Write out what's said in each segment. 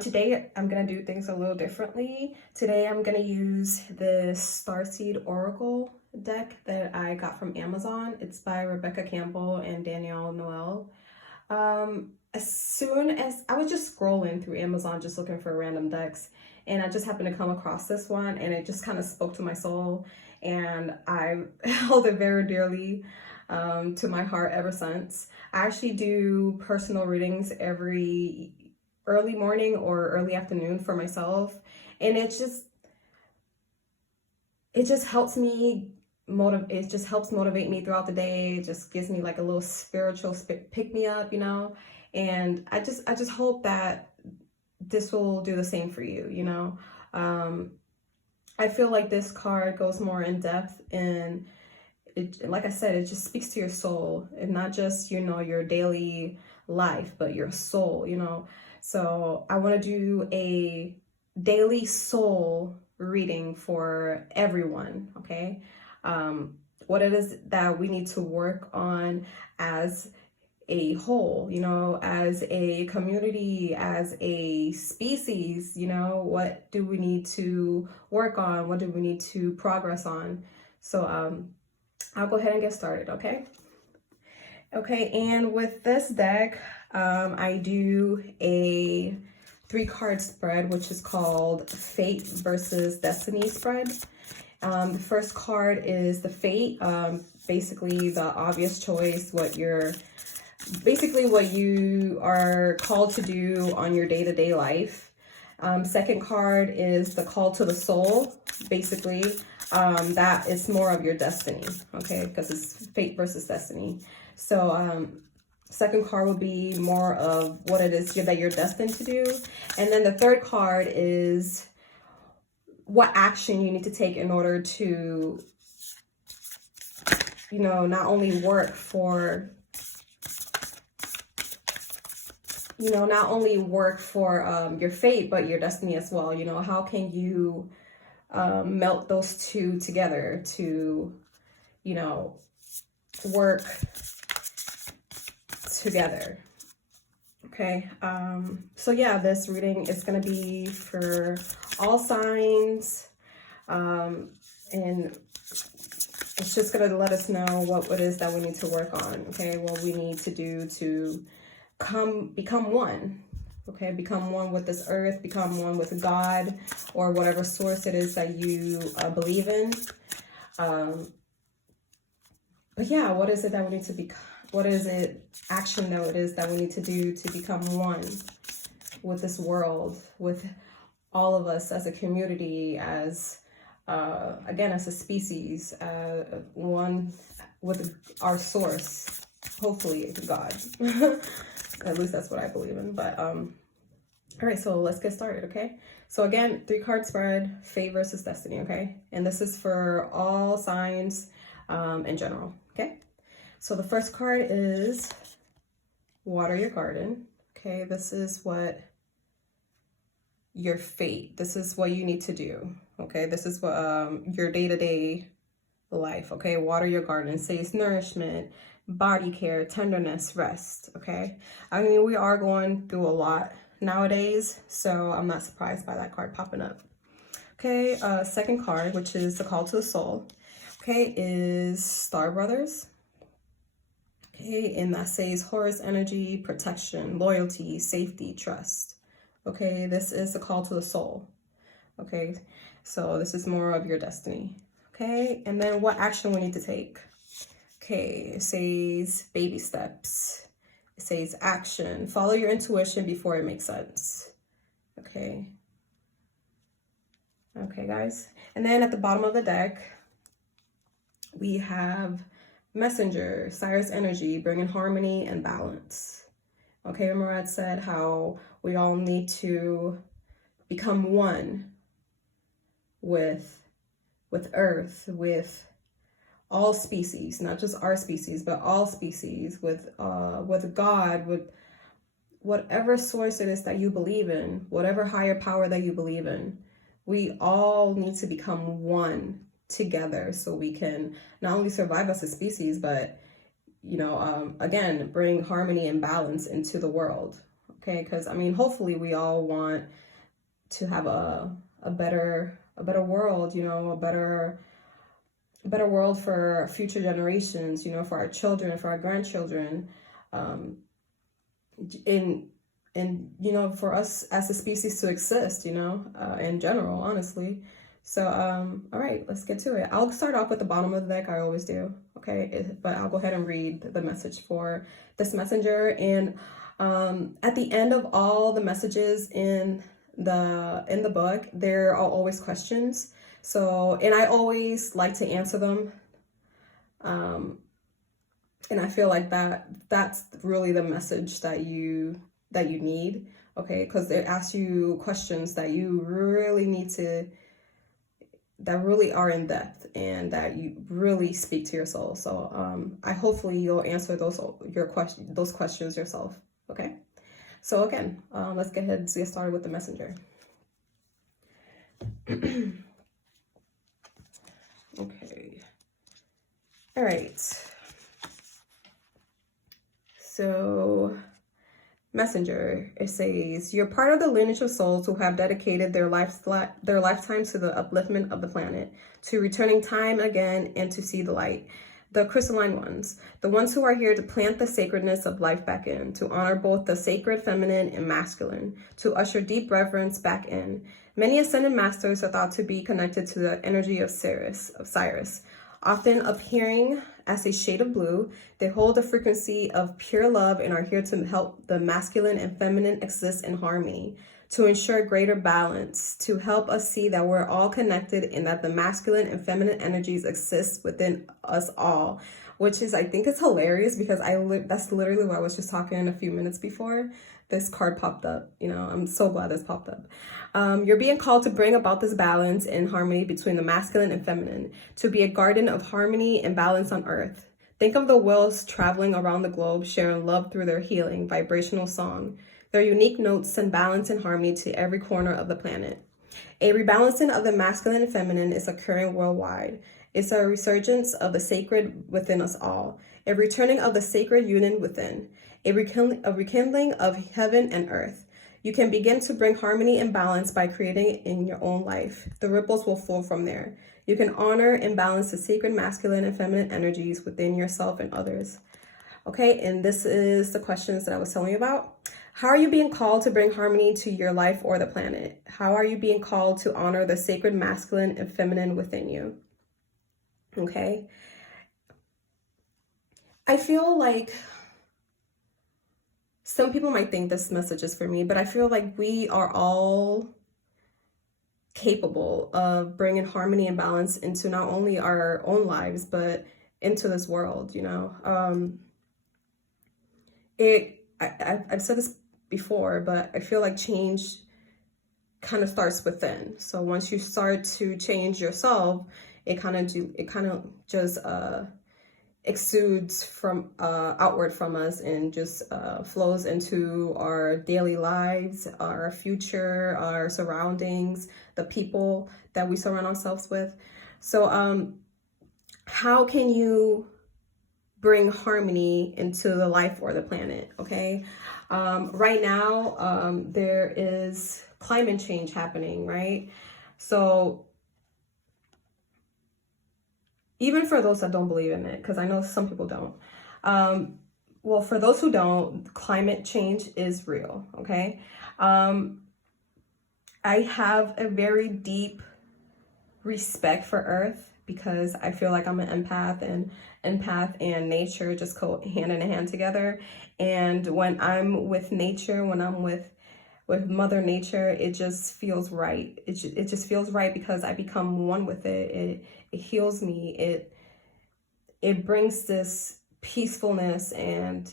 Today I'm going to do things a little differently. Today I'm going to use this Starseed Oracle deck that I got from Amazon. It's by Rebecca Campbell and Danielle Noel. As soon as I was just scrolling through Amazon just looking for random decks, and I just happened to come across this one, and it just kind of spoke to my soul, and I held it very dearly to my heart ever since. I actually do personal readings every early morning or early afternoon for myself, and it just helps me motivate me throughout the day. It just gives me like a little spiritual pick me up, you know. And I just hope that this will do the same for you, you know. I feel like this card goes more in depth, and it, like I said, it just speaks to your soul, and not just, you know, your daily life, but your soul, you know. So I want to do a daily soul reading for everyone, okay? What it is that we need to work on as a whole, you know, as a community, as a species, you know, what do we need to work on? What do we need to progress on? So I'll go ahead and get started, okay? Okay, and with this deck, I do a 3-card spread, which is called Fate versus Destiny spread. The first card is the Fate, basically the obvious choice, what you are called to do on your day-to-day life. Second card is the Call to the Soul, basically. That is more of your destiny, okay, because it's Fate versus Destiny. So second card would be more of what it is that you're destined to do. And then the third card is what action you need to take in order to, you know, not only work for, your fate, but your destiny as well. You know, how can you melt those two together to, you know, work together. Okay, so yeah, this reading is going to be for all signs, and it's just going to let us know what it is that we need to work on, okay, what we need to do to become one, okay, become one with this earth, become one with God, or whatever source it is that you believe in. But yeah, what is it that we need to become? What is it, action though, it is that we need to do to become one with this world, with all of us as a community, as, again, as a species, one with our source, hopefully God. At least that's what I believe in. But, all right, so let's get started, okay? So again, 3-card spread, Fate versus Destiny, okay? And this is for all signs in general, okay? So the first card is Water Your Garden. Okay, this is what your fate, this is what you need to do. Okay, this is what your day-to-day life. Okay, water your garden, says nourishment, body care, tenderness, rest. Okay, I mean, we are going through a lot nowadays, so I'm not surprised by that card popping up. Okay, second card, which is the Call to the Soul. Okay, is Star Brothers. Okay, and that says Horus energy, protection, loyalty, safety, trust. Okay, this is the call to the soul. Okay, so this is more of your destiny. Okay, and then what action we need to take. Okay, it says baby steps. It says action. Follow your intuition before it makes sense. Okay. Okay, guys. And then at the bottom of the deck, we have Messenger, Cyrus energy, bringing harmony and balance. Okay, remember I said how we all need to become one with Earth, with all species, not just our species, but all species, with God, with whatever source it is that you believe in, whatever higher power that you believe in. We all need to become one together so we can not only survive as a species, but, you know, again, bring harmony and balance into the world. okay? Because I mean, hopefully we all want to have a better world, you know, a better world for future generations, you know, for our children, for our grandchildren, in you know, for us as a species to exist, you know, in general, honestly. So all right, let's get to it. I'll start off with the bottom of the deck. I always do, okay? But I'll go ahead and read the message for this messenger. And at the end of all the messages in the book, there are always questions. So, and I always like to answer them. And I feel like that's really the message that you need, okay? Because they ask you questions that you really need to, that really are in depth and that you really speak to your soul. So I hopefully you'll answer those questions yourself, okay? So again, let's get ahead and get started with the messenger. Okay. All right. So, messenger, it says, you're part of the lineage of souls who have dedicated their lifetimes to the upliftment of the planet, to returning time again and to see the light. The crystalline ones, the ones who are here to plant the sacredness of life back in, to honor both the sacred feminine and masculine, to usher deep reverence back in. Many ascended masters are thought to be connected to the energy of Cyrus, often appearing as a shade of blue. They hold the frequency of pure love and are here to help the masculine and feminine exist in harmony, to ensure greater balance, to help us see that we're all connected and that the masculine and feminine energies exist within us all, which is, I think it's hilarious because that's literally what I was just talking a few minutes before this card popped up. You know, I'm so glad this popped up. You're being called to bring about this balance and harmony between the masculine and feminine, to be a garden of harmony and balance on earth. Think of the whales traveling around the globe, sharing love through their healing, vibrational song. Their unique notes send balance and harmony to every corner of the planet. A rebalancing of the masculine and feminine is occurring worldwide. It's a resurgence of the sacred within us all, a returning of the sacred union within, a rekindling of heaven and earth. You can begin to bring harmony and balance by creating it in your own life. The ripples will flow from there. You can honor and balance the sacred masculine and feminine energies within yourself and others. Okay, and this is the questions that I was telling you about. How are you being called to bring harmony to your life or the planet? How are you being called to honor the sacred masculine and feminine within you? Okay. I feel like some people might think this message is for me, but I feel like we are all capable of bringing harmony and balance into not only our own lives, but into this world, you know. I've said this before, but I feel like change kind of starts within. So once you start to change yourself, it kind of just exudes from outward from us and just flows into our daily lives, our future, our surroundings, the people that we surround ourselves with. So how can you bring harmony into the life or the planet? Okay, right now there is climate change happening, right? So even for those that don't believe in it, because I know some people don't, well, for those who don't, climate change is real, okay? I have a very deep respect for Earth because I feel like I'm an empath, and nature just go hand in hand together. And when I'm with nature, when I'm with Mother Nature, it just feels right. It just feels right because I become one with it. It heals me. It brings this peacefulness and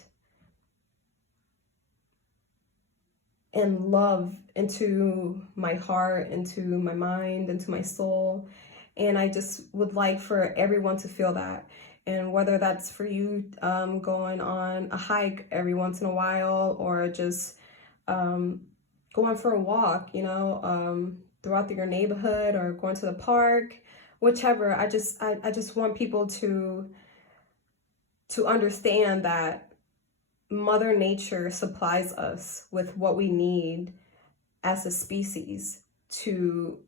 love into my heart, into my mind, into my soul. And I just would like for everyone to feel that. And whether that's for you going on a hike every once in a while, or just going for a walk, you know, throughout your neighborhood, or going to the park, whichever. I just want people to understand that Mother Nature supplies us with what we need as a species to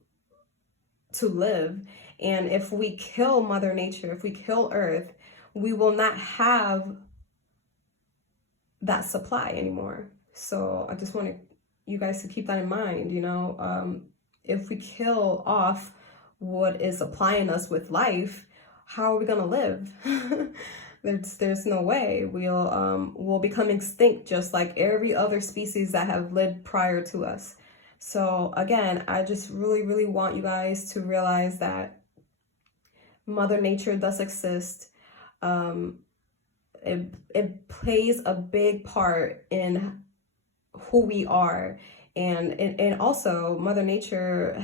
live. And if we kill Mother Nature, if we kill Earth, we will not have that supply anymore. So I just want you guys to keep that in mind. If we kill off what is supplying us with life, how are we gonna live? There's no way. We'll become extinct, just like every other species that have lived prior to us. So again, I just really want you guys to realize that Mother Nature does exist. It plays a big part in who we are, and also Mother Nature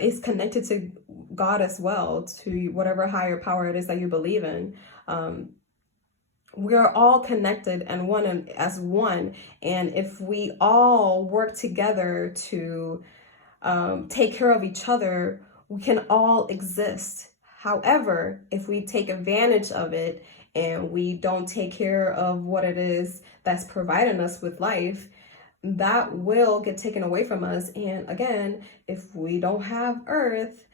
is connected to God as well, to whatever higher power it is that you believe in. We are all connected and one as one, and if we all work together to take care of each other, we can all exist. However, if we take advantage of it and we don't take care of what it is that's providing us with life, that will get taken away from us. And again, if we don't have Earth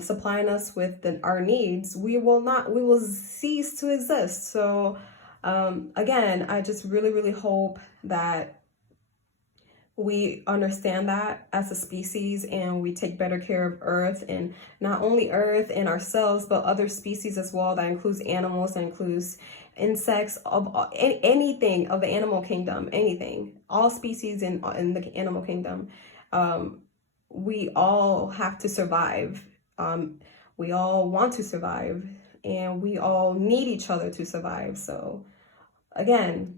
supplying us with our needs, we will cease to exist. So again, I just really hope that we understand that as a species, and we take better care of Earth, and not only Earth and ourselves, but other species as well. That includes animals, that includes insects, of anything of the animal kingdom, anything, all species in the animal kingdom. We all have to survive. We all want to survive, and we all need each other to survive. So again,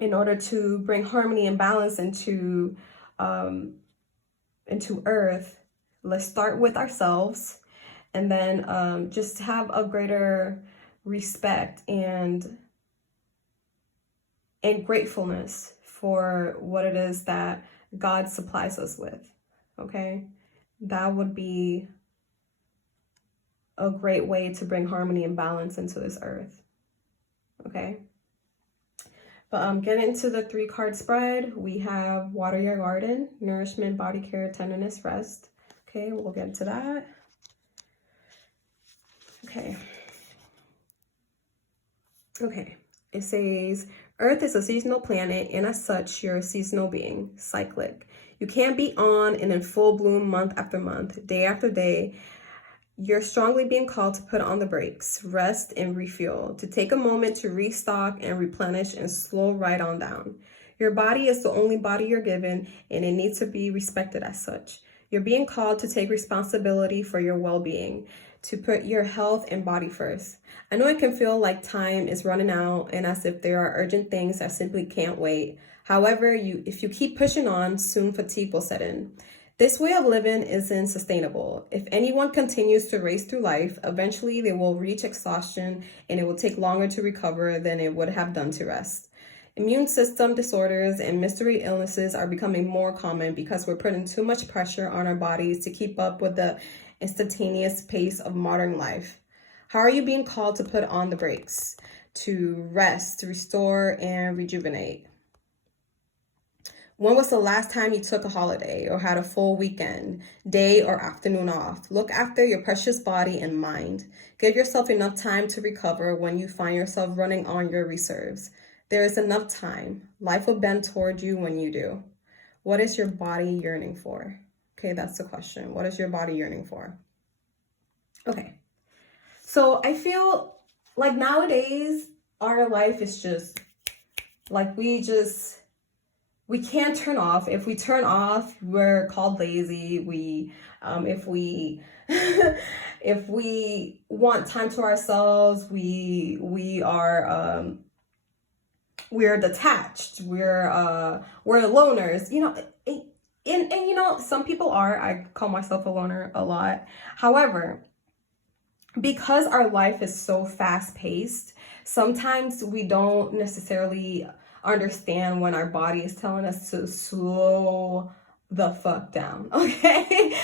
in order to bring harmony and balance into Earth, let's start with ourselves, and then just have a greater respect and gratefulness for what it is that God supplies us with. Okay, that would be a great way to bring harmony and balance into this earth. Okay. But getting into the 3-card spread, we have Water Your Garden, Nourishment, Body Care, Tenderness, Rest. Okay, we'll get into that. Okay, it says, Earth is a seasonal planet, and as such, you're a seasonal being, cyclic. You can't be on and in full bloom month after month, day after day. You're strongly being called to put on the brakes, rest and refuel, to take a moment to restock and replenish and slow right on down. Your body is the only body you're given, and it needs to be respected as such. You're being called to take responsibility for your well-being, to put your health and body first. I know it can feel like time is running out and as if there are urgent things that simply can't wait. However, if you keep pushing on, soon fatigue will set in. This way of living isn't sustainable. If anyone continues to race through life, eventually they will reach exhaustion, and it will take longer to recover than it would have done to rest. Immune system disorders and mystery illnesses are becoming more common because we're putting too much pressure on our bodies to keep up with the instantaneous pace of modern life. How are you being called to put on the brakes, to rest, to restore, and rejuvenate? When was the last time you took a holiday or had a full weekend, day or afternoon off? Look after your precious body and mind. Give yourself enough time to recover when you find yourself running on your reserves. There is enough time. Life will bend toward you when you do. What is your body yearning for? Okay, that's the question. What is your body yearning for? Okay. So I feel like nowadays our life is just like we can't turn off. If we turn off, we're called lazy. If we if we want time to ourselves, we're detached. We're loners. And some people are. I call myself a loner a lot. However, because our life is so fast paced, sometimes we don't necessarily understand when our body is telling us to slow the fuck down, okay?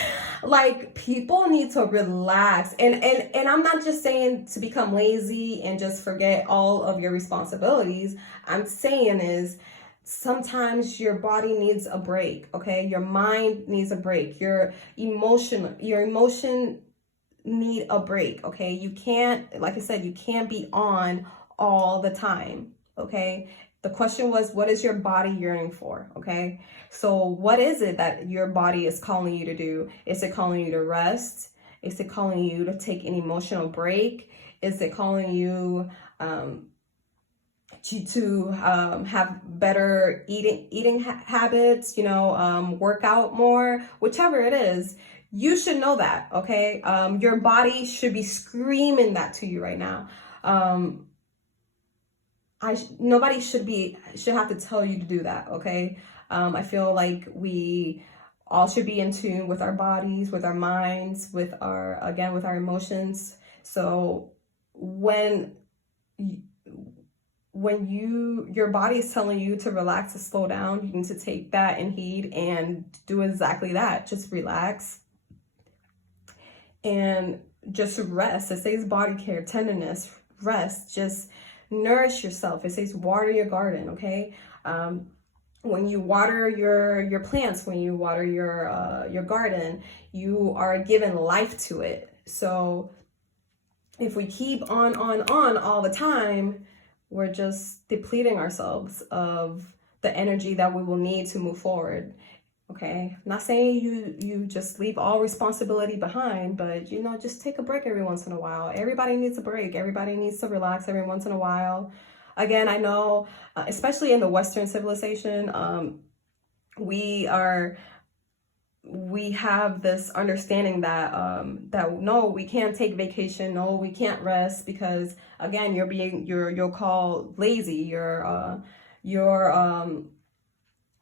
Like, people need to relax. And I'm not just saying to become lazy and just forget all of your responsibilities. I'm saying is sometimes your body needs a break, okay? Your mind needs a break. Your emotion need a break, okay? You can't, like I said, you can't be on all the time, okay? The question was, what is your body yearning for, okay? So what is it that your body is calling you to do? Is it calling you to rest? Is it calling you to take an emotional break? Is it calling you to have better eating habits, work out more, whichever it is? You should know that, okay? Your body should be screaming that to you right now. Nobody should have to tell you to do that, okay? I feel like we all should be in tune with our bodies, with our minds, with our emotions. So when your body is telling you to relax, to slow down, you need to take that in heed and do exactly that. Just relax and just rest. It says body care, tenderness, rest, just nourish yourself. It says water your garden, okay? When you water your plants, when you water your garden, you are given life to it. So if we keep on all the time, we're just depleting ourselves of the energy that we will need to move forward. Okay, I'm not saying you just leave all responsibility behind, but just take a break every once in a while. Everybody needs a break. Everybody needs to relax every once in a while. Again, I know, especially in the Western civilization, we have this understanding that no, we can't take vacation, no, we can't rest, because again, you're called lazy.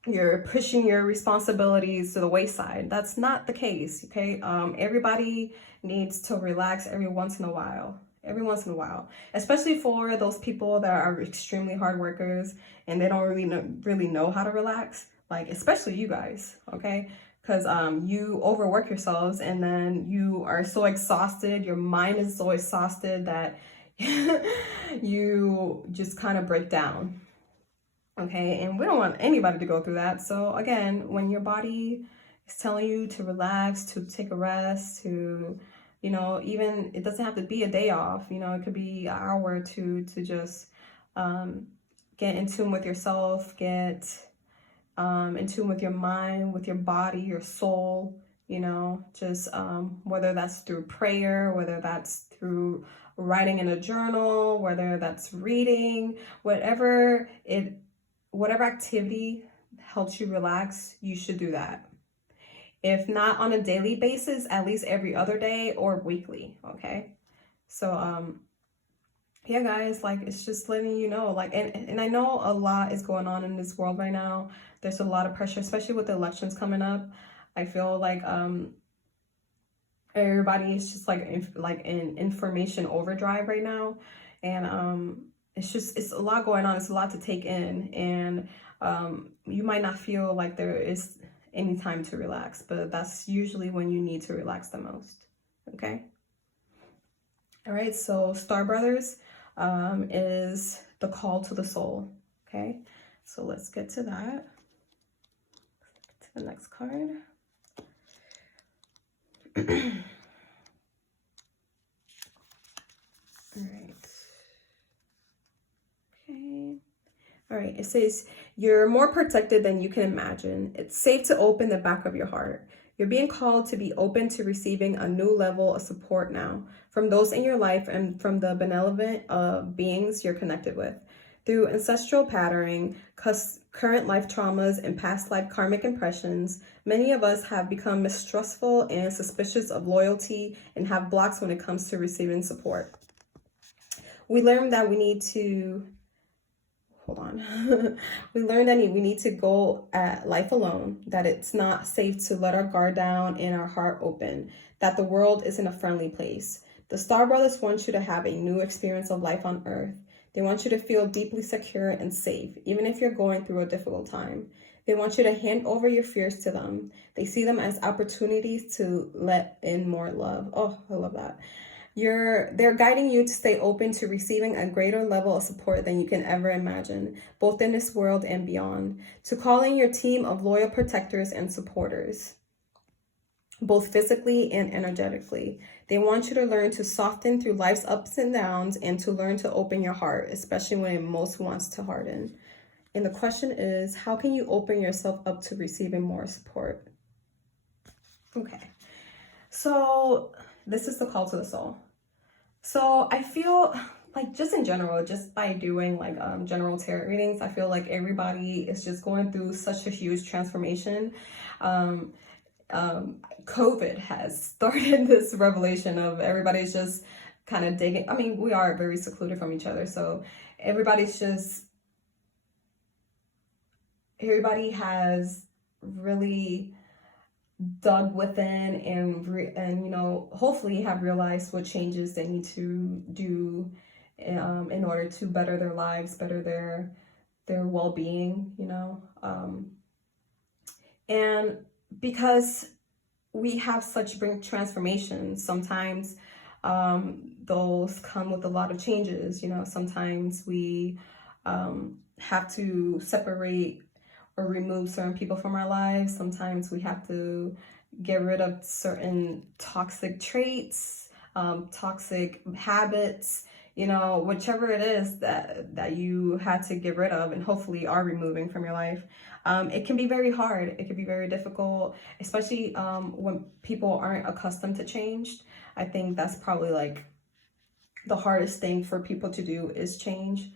You're pushing your responsibilities to the wayside. That's not the case, okay? Everybody needs to relax every once in a while. Every once in a while, especially for those people that are extremely hard workers and they don't really know how to relax. Like, especially you guys, okay? Because you overwork yourselves and then you are so exhausted. Your mind is so exhausted that you just kind of break down. Okay, and we don't want anybody to go through that. So again, when your body is telling you to relax, to take a rest, to, even, it doesn't have to be a day off, it could be an hour or two to just get in tune with yourself, get in tune with your mind, with your body, your soul, just whether that's through prayer, whether that's through writing in a journal, whether that's reading, whatever activity helps you relax, you should do that. If not on a daily basis, at least every other day or weekly, okay? So, yeah, guys, like, it's just letting you know, like, and I know a lot is going on in this world right now. There's a lot of pressure, especially with the elections coming up. I feel like everybody is just like in information overdrive right now, and it's a lot going on. It's a lot to take in, and you might not feel like there is any time to relax, but that's usually when you need to relax the most. Okay. All right. So Star Brothers is the call to the soul. Okay. So let's get to that. To the next card. All right. Okay. All right. It says, you're more protected than you can imagine. It's safe to open the back of your heart. You're being called to be open to receiving a new level of support now from those in your life and from the benevolent beings you're connected with. Through ancestral patterning, current life traumas, and past life karmic impressions, many of us have become mistrustful and suspicious of loyalty and have blocks when it comes to receiving support. We learned that we need to we learned that we need to go at life alone, that it's not safe to let our guard down and our heart open, that the world isn't a friendly place. The Star Brothers want you to have a new experience of life on Earth. They want you to feel deeply secure and safe, even if you're going through a difficult time. They want you to hand over your fears to them. They see them as opportunities to let in more love. Oh, I love that. They're guiding you to stay open to receiving a greater level of support than you can ever imagine, both in this world and beyond. To call in your team of loyal protectors and supporters, both physically and energetically. They want you to learn to soften through life's ups and downs and to learn to open your heart, especially when it most wants to harden. And the question is, how can you open yourself up to receiving more support? Okay, so this is the call to the soul. So I feel like, just in general, just by doing like general tarot readings, I feel like everybody is just going through such a huge transformation. COVID has started this revelation of everybody's just kind of digging. I mean, we are very secluded from each other, so everybody has really dug within and you know, hopefully have realized what changes they need to do in order to better their lives, better their well-being, you know. And because we have such big transformations, sometimes those come with a lot of changes, you know. Sometimes we have to separate or remove certain people from our lives. Sometimes we have to get rid of certain toxic traits, toxic habits, you know, whichever it is that you had to get rid of and hopefully are removing from your life. It can be very hard. It can be very difficult, especially when people aren't accustomed to change. I think that's probably like the hardest thing for people to do is change,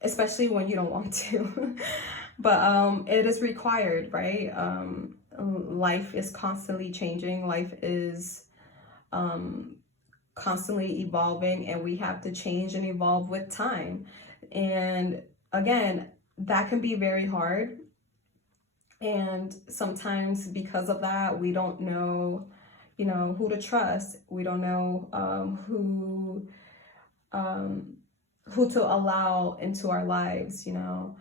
especially when you don't want to. But it is required, right? Life is constantly changing. Life is constantly evolving, and we have to change and evolve with time. And again, that can be very hard. And sometimes because of that, we don't know, you know, who to trust. We don't know who to allow into our lives, you know.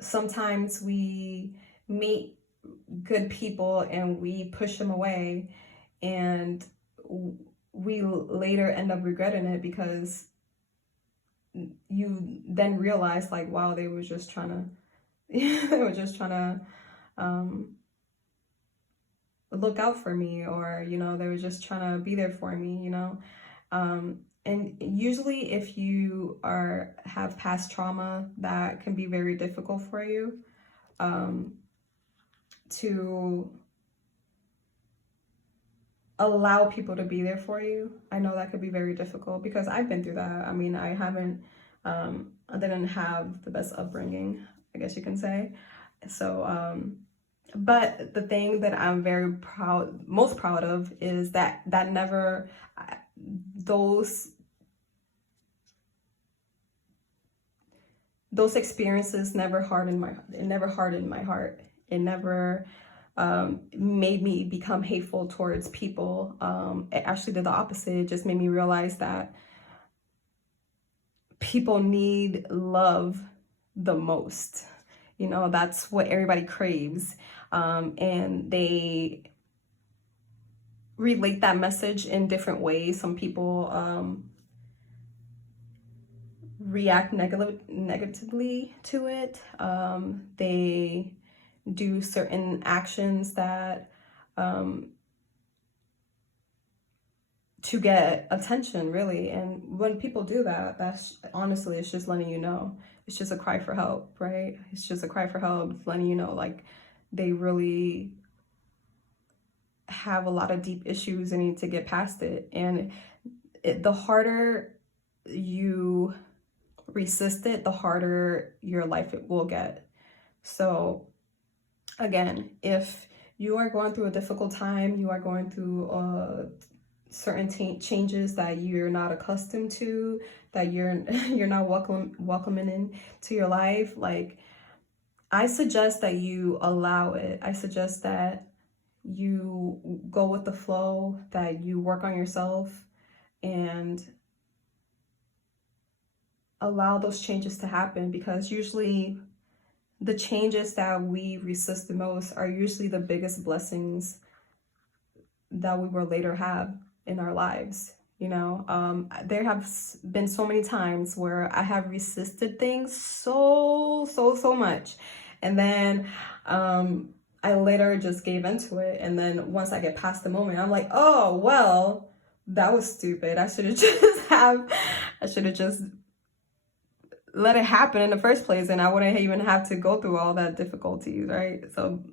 Sometimes we meet good people and we push them away, and we later end up regretting it because you then realize like, wow, they were just trying to look out for me, or, you know, they were just trying to be there for me, you know. And usually if you have past trauma, that can be very difficult for you to allow people to be there for you. I know that could be very difficult because I've been through that. I mean, I didn't have the best upbringing, I guess you can say. So, but the thing that I'm most proud of is that never, those experiences never hardened my heart. It never hardened my heart. It never made me become hateful towards people. It actually did the opposite. It just made me realize that people need love the most. You know, that's what everybody craves. And they relate that message in different ways. Some people react negatively to it. They do certain actions that to get attention, really. And when people do that, that's honestly, it's just letting you know. It's just a cry for help, right? It's just a cry for help, letting you know, like, they really have a lot of deep issues and need to get past it. And the harder you resist it, the harder your life will get. So again, if you are going through a difficult time, you are going through certain changes that you're not accustomed to, that you're not welcoming into your life, like, I suggest that you allow it. I suggest that you go with the flow, that you work on yourself and allow those changes to happen, because usually the changes that we resist the most are usually the biggest blessings that we will later have in our lives. You know, there have been so many times where I have resisted things so much, and then I later just gave into it. And then once I get past the moment, I'm like, oh well, that was stupid. I should have just let it happen in the first place, and I wouldn't even have to go through all that difficulties, right? So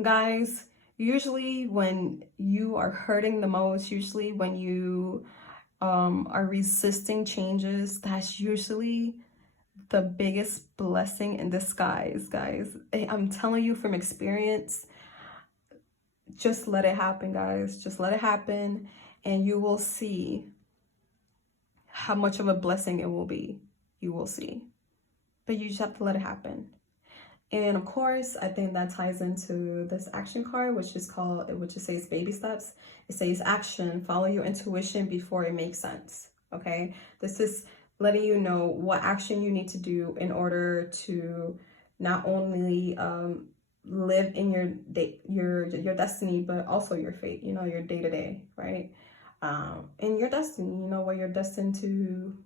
guys, usually when you are hurting the most, usually when you are resisting changes, that's usually the biggest blessing in disguise, guys. I'm telling you from experience, just let it happen, guys. Just let it happen, and you will see how much of a blessing it will be. You will see. But you just have to let it happen. And of course, I think that ties into this action card, which says baby steps. It says action, follow your intuition before it makes sense. Okay, this is letting you know what action you need to do in order to not only live in your destiny, but also your fate. You know, your day to day, right? In your destiny, you know, what you're destined to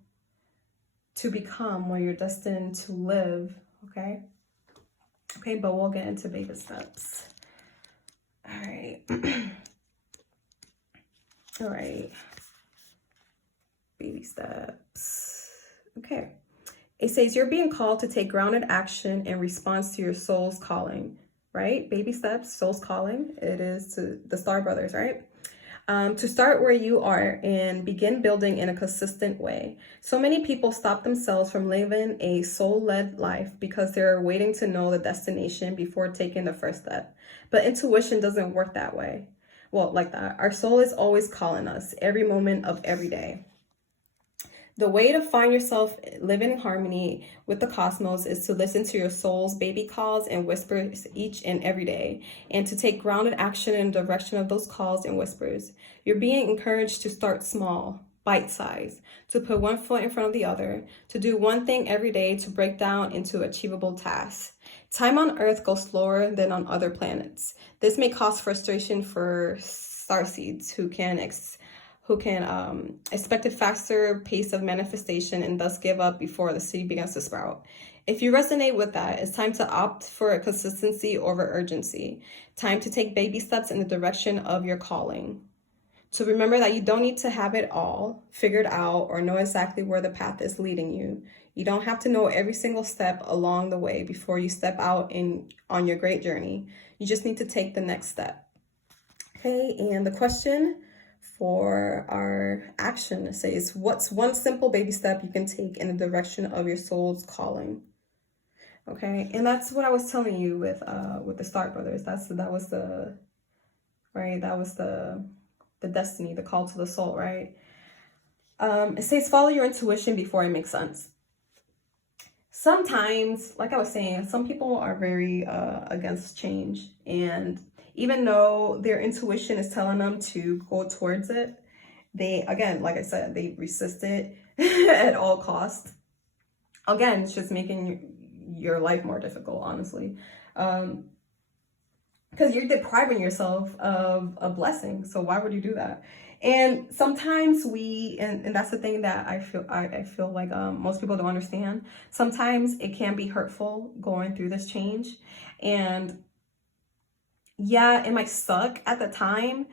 become, what you're destined to live. Okay. Okay, but we'll get into baby steps. All right. All right. Baby steps. Okay. It says you're being called to take grounded action in response to your soul's calling, right? Baby steps, soul's calling. It is to the Star Brothers, right? To start where you are and begin building in a consistent way. So many people stop themselves from living a soul-led life because they're waiting to know the destination before taking the first step. But intuition doesn't work that way. Well, like that. Our soul is always calling us every moment of every day. The way to find yourself living in harmony with the cosmos is to listen to your soul's baby calls and whispers each and every day, and to take grounded action in the direction of those calls and whispers. You're being encouraged to start small, bite-sized, to put one foot in front of the other, to do one thing every day, to break down into achievable tasks. Time on Earth goes slower than on other planets. This may cause frustration for starseeds who can expect a faster pace of manifestation and thus give up before the seed begins to sprout. If you resonate with that, it's time to opt for a consistency over urgency. Time to take baby steps in the direction of your calling. To remember that you don't need to have it all figured out or know exactly where the path is leading you. You don't have to know every single step along the way before you step out on your great journey. You just need to take the next step. Okay, and the question for our action says, what's one simple baby step you can take in the direction of your soul's calling? Okay, and that's what I was telling you with the Star Brothers. That was the destiny, the call to the soul, right? It says follow your intuition before it makes sense. Sometimes, like I was saying, some people are very against change, and even though their intuition is telling them to go towards it, they, again, like I said, they resist it at all costs. Again, it's just making your life more difficult, honestly. Because you're depriving yourself of a blessing. So why would you do that? And sometimes and that's the thing that I feel like most people don't understand. Sometimes it can be hurtful going through this change. And yeah, it might suck at the time,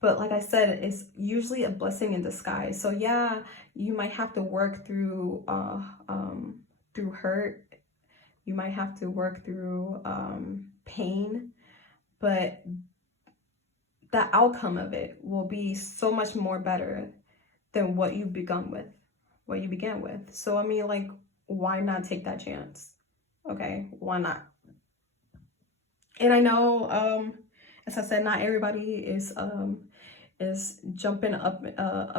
but like I said, it's usually a blessing in disguise. So yeah, you might have to work through hurt. You might have to work through pain, but the outcome of it will be so much more better than what you began with. So I mean, like, why not take that chance? Okay, why not? And I know, as I said, not everybody is jumping up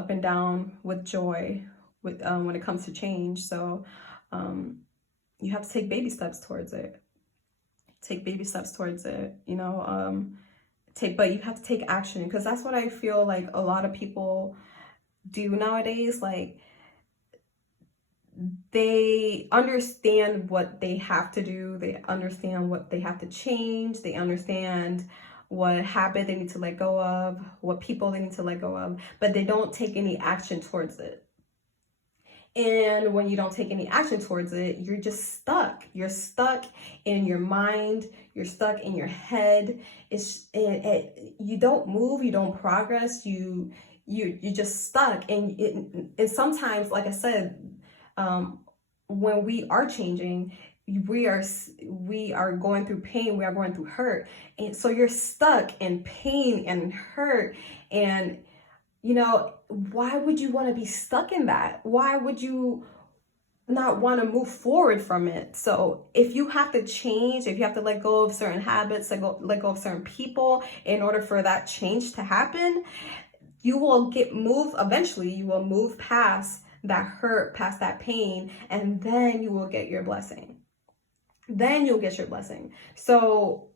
and down with joy when it comes to change. So you have to take baby steps towards it. You know, but you have to take action, because that's what I feel like a lot of people do nowadays. Like, they understand what they have to do. They understand what they have to change. They understand what habit they need to let go of, what people they need to let go of, but they don't take any action towards it. And when you don't take any action towards it, you're just stuck. You're stuck in your mind. You're stuck in your head. You don't move. You don't progress. You're just stuck. And sometimes, like I said, when we are changing, we are going through pain. We are going through hurt, and so you're stuck in pain and hurt. And why would you want to be stuck in that? Why would you not want to move forward from it? So if you have to change, if you have to let go of certain habits, let go of certain people in order for that change to happen, you will eventually you will move past that hurt, past that pain, and then you will get your blessing. Then you'll get your blessing. So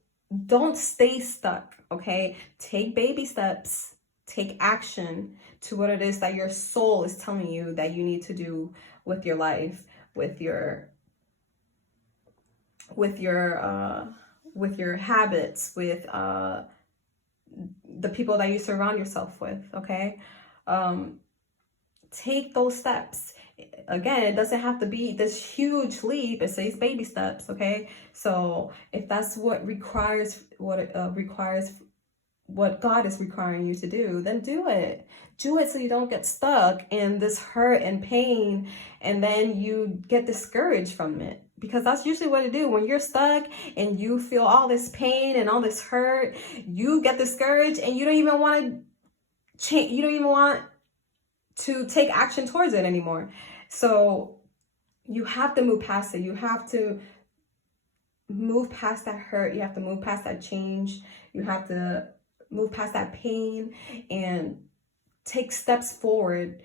don't stay stuck, okay? Take baby steps. Take action to what it is that your soul is telling you that you need to do with your life, with your habits, with the people that you surround yourself with. Okay, take those steps. Again, it doesn't have to be this huge leap. It says baby steps. Okay, so if that's what what God is requiring you to do, then do it. Do it so you don't get stuck in this hurt and pain, and then you get discouraged from it. Because that's usually what it do. When you're stuck and you feel all this pain and all this hurt, you get discouraged and you don't even want to change. You don't even want to take action towards it anymore. So you have to move past it. You have to move past that hurt. You have to move past that change. You have to move past that pain and take steps forward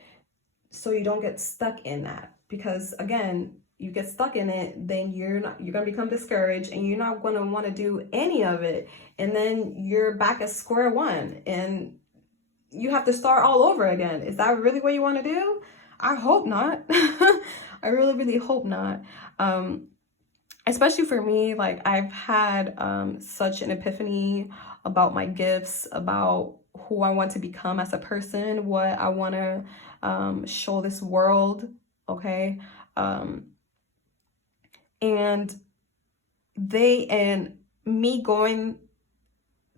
so you don't get stuck in that. Because again, you get stuck in it, then you're going to become discouraged and you're not going to want to do any of it. And then you're back at square one and you have to start all over again. Is that really what you want to do? I hope not. I really, really hope not. Especially for me, like I've had such an epiphany about my gifts, about who I want to become as a person, what I want to show this world, okay? And me going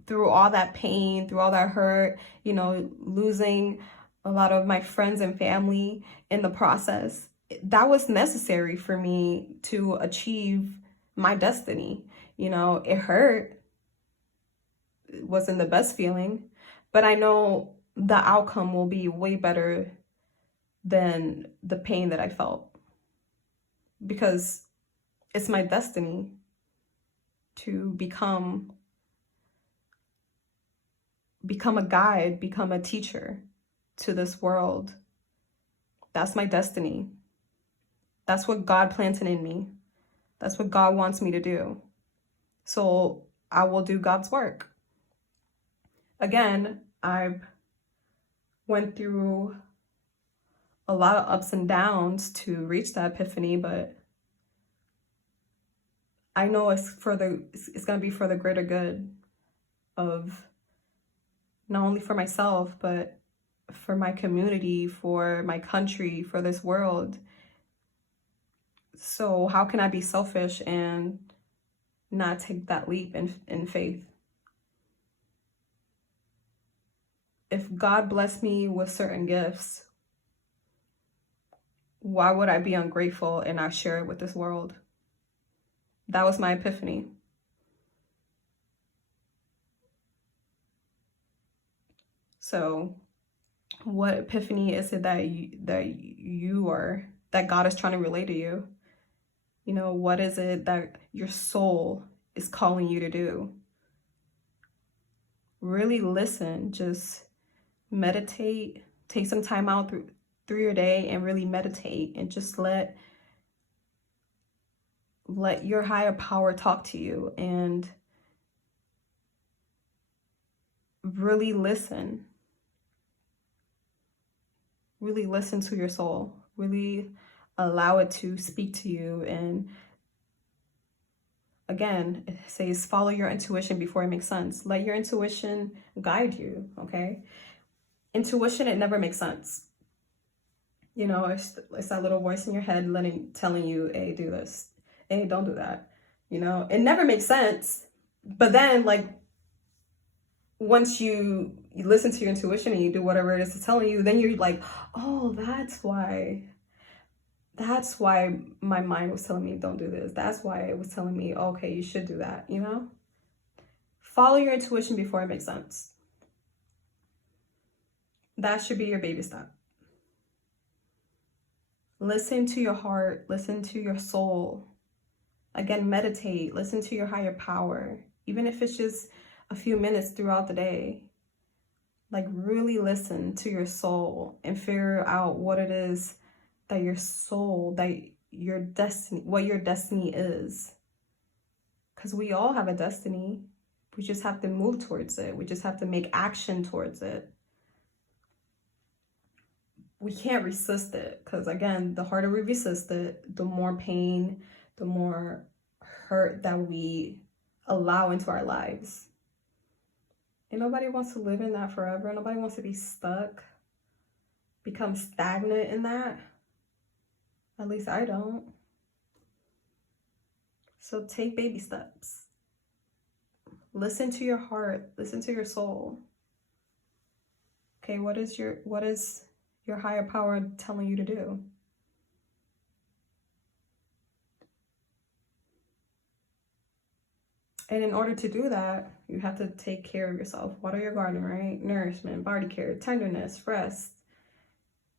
through all that pain, through all that hurt, losing a lot of my friends and family in the process, that was necessary for me to achieve my destiny. It hurt. It wasn't the best feeling, but I know the outcome will be way better than the pain that I felt, because it's my destiny to become a guide, become a teacher to this world. That's my destiny. That's what God planted in me. That's what God wants me to do. So I will do God's work. Again, I went through a lot of ups and downs to reach that epiphany, but I know it's going to be for the greater good of not only for myself, but for my community, for my country, for this world. So how can I be selfish and not take that leap in faith? If God blessed me with certain gifts, why would I be ungrateful and not share it with this world? That was my epiphany. So what epiphany is it that God is trying to relay to you? What is it that your soul is calling you to do? Really listen, just meditate, take some time out through your day and really meditate and just let your higher power talk to you and really listen. Really listen to your soul. Really allow it to speak to you. And again, it says follow your intuition before it makes sense. Let your intuition guide you, okay? Intuition, it never makes sense. You know, it's that little voice in your head telling you, hey, do this. Hey, don't do that. You know, it never makes sense. But then, like, once you listen to your intuition and you do whatever it is it's telling you, then you're like, oh, that's why my mind was telling me don't do this. That's why it was telling me, okay, you should do that, you know? Follow your intuition before it makes sense. That should be your baby step. Listen to your heart, listen to your soul. Again, meditate, listen to your higher power, even if it's just a few minutes throughout the day. Like, really listen to your soul and figure out what it is that your soul, that your destiny, what your destiny is. Because we all have a destiny. We just have to move towards it. We just have to make action towards it. We can't resist it, because again, the harder we resist it, the more pain, the more hurt that we allow into our lives. And nobody wants to live in that forever. Nobody wants to be stuck, become stagnant in that. At least I don't. So take baby steps. Listen to your heart, listen to your soul. Okay, what is your higher power telling you to do? And in order to do that, you have to take care of yourself. Water your garden, right? Nourishment, body care, tenderness, rest.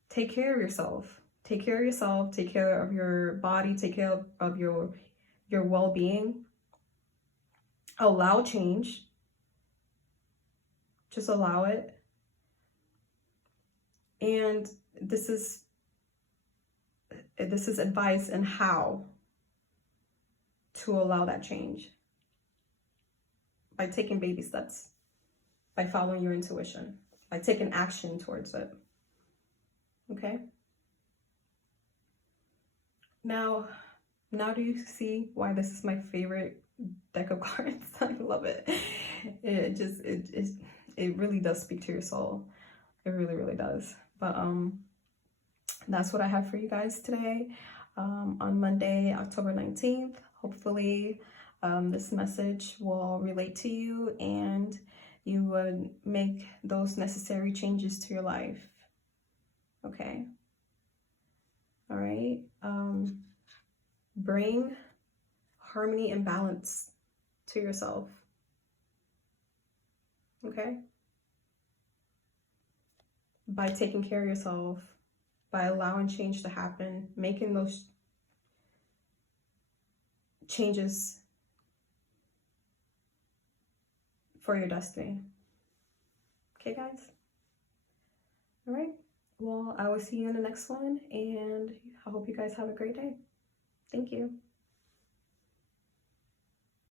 Take care of yourself. Take care of yourself. Take care of your body. Take care of your well-being. Allow change. Just allow it. And this is advice on how to allow that change. By taking baby steps, by following your intuition, by taking action towards it. Okay? Now do you see why this is my favorite deck of cards? I love it. It really does speak to your soul. It really, really does. But that's what I have for you guys today. On Monday, October 19th. Hopefully this message will relate to you and you would make those necessary changes to your life. Okay? All right? Bring harmony and balance to yourself. Okay? By taking care of yourself, by allowing change to happen, making those changes for your destiny. Okay, guys? All right. Well, I will see you in the next one, and I hope you guys have a great day. Thank you.